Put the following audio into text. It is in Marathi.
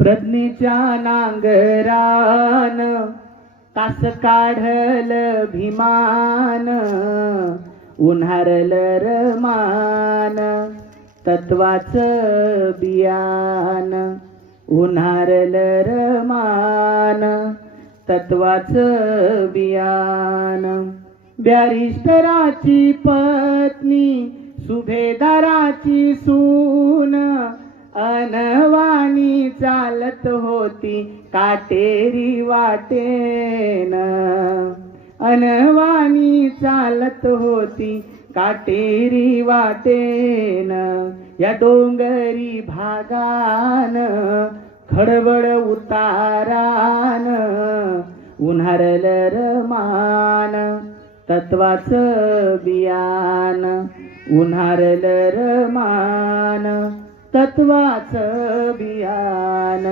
प्रज्ञेच्या नांगरान कास काढल भीमान उन्हारल रमान तत्वाच बियान उन्हारल रमान तत्वाच बियान. बॅरिस्टराची पत्नी सुभेदाराची सु अनवाणी चालत होती काटेरी वाटेन. अनवानी चालत होती काटेरी वाटेन. या डोंगरी भागान खडबड उतारान उन्हारल रमान तत्वाच बियान. उन्हारल रमान तत्वाच बियान